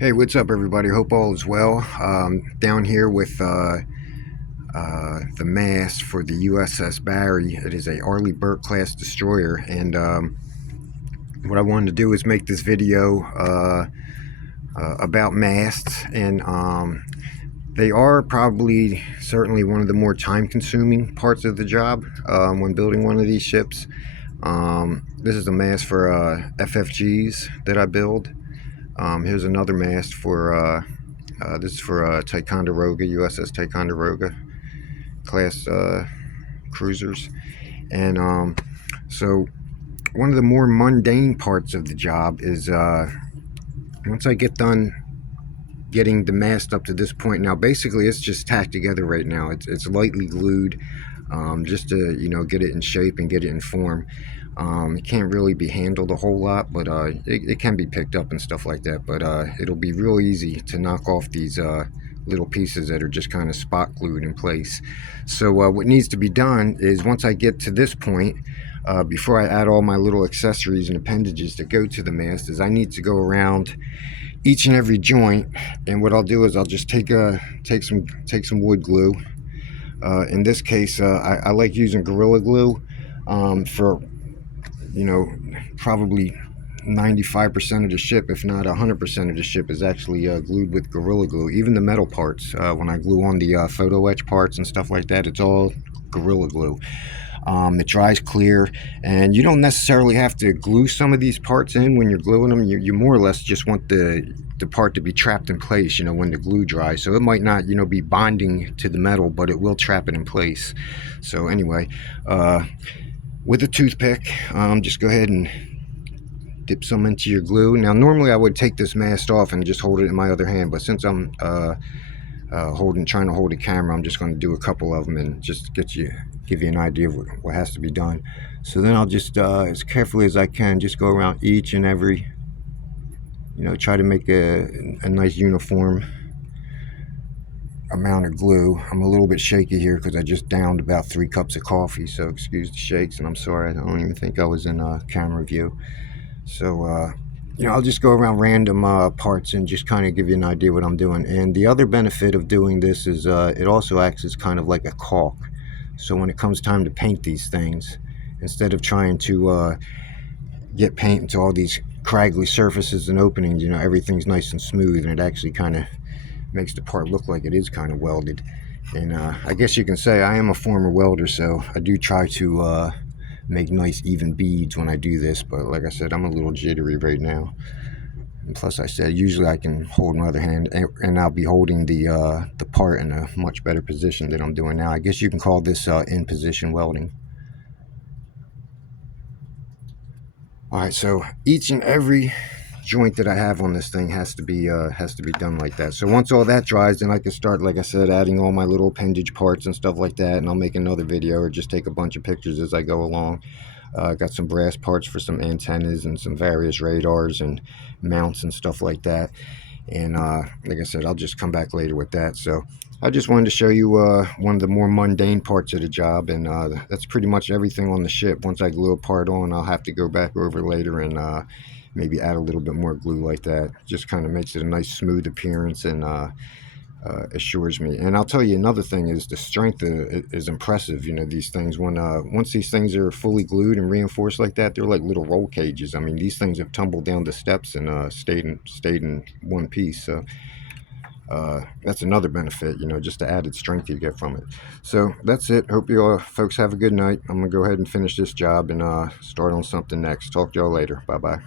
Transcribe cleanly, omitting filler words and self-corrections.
Hey, what's up, everybody? Hope all is well. Down here with the mast for the USS Barry. It is a Arleigh Burke class destroyer, and what I wanted to do is make this video about masts, and they are probably certainly one of the more time-consuming parts of the job when building one of these ships. This is a mast for FFGs that I build. Here's another mast for this is for Ticonderoga, USS Ticonderoga class cruisers. And so one of the more mundane parts of the job is once I get done getting the mast up to this point. Now basically it's just tacked together right now. It's lightly glued, just to get it in shape and get it in form. It can't really be handled a whole lot, but it can be picked up and stuff like that. But it'll be real easy to knock off these little pieces that are just kind of spot glued in place. So what needs to be done is, once I get to this point, before I add all my little accessories and appendages that go to the mast, is I need to go around each and every joint. And what I'll do is I'll just take some wood glue. In this case, I like using Gorilla Glue for probably 95% of the ship, if not 100% of the ship, is actually glued with Gorilla Glue. Even the metal parts, when I glue on the photo etch parts and stuff like that, it's all Gorilla Glue. It dries clear, and you don't necessarily have to glue some of these parts in when you're gluing them. You more or less just want the part to be trapped in place, when the glue dries. So it might not, be bonding to the metal, but it will trap it in place. So anyway, with a toothpick, just go ahead and dip some into your glue. Now normally I would take this mast off and just hold it in my other hand, but since I'm trying to hold the camera, I'm just going to do a couple of them and just give you an idea of what has to be done. So then I'll just as carefully as I can just go around each and every, try to make a nice uniform amount of glue. I'm a little bit shaky here because I just downed about 3 cups of coffee, so excuse the shakes, and I'm sorry, I don't even think I was in camera view. So I'll just go around random parts and just kind of give you an idea what I'm doing. And the other benefit of doing this is it also acts as kind of like a caulk. So when it comes time to paint these things, instead of trying to get paint into all these craggly surfaces and openings, everything's nice and smooth, and it actually kind of makes the part look like it is kind of welded. And I guess you can say I am a former welder, so I do try to make nice even beads when I do this. But like I said, I'm a little jittery right now. And plus, I said usually I can hold my other hand, and I'll be holding the part in a much better position than I'm doing now. I guess you can call this in position welding. All right, so each and every joint that I have on this thing has to be done like that. So once all that dries, then I can start, like I said, adding all my little appendage parts and stuff like that, and I'll make another video or just take a bunch of pictures as I go along. Got some brass parts for some antennas and some various radars and mounts and stuff like that. And like I said, I'll just come back later with that. So I just wanted to show you one of the more mundane parts of the job, and that's pretty much everything on the ship. Once I glue a part on, I'll have to go back over later and maybe add a little bit more glue like that. Just kind of makes it a nice smooth appearance, and assures me. And I'll tell you another thing is the strength is impressive. These things, once these things are fully glued and reinforced like that, they're like little roll cages. I mean, these things have tumbled down the steps and stayed in one piece. So that's another benefit, just the added strength you get from it. So that's it. Hope you all folks have a good night. I'm gonna go ahead and finish this job and start on something next. Talk to y'all later. Bye bye.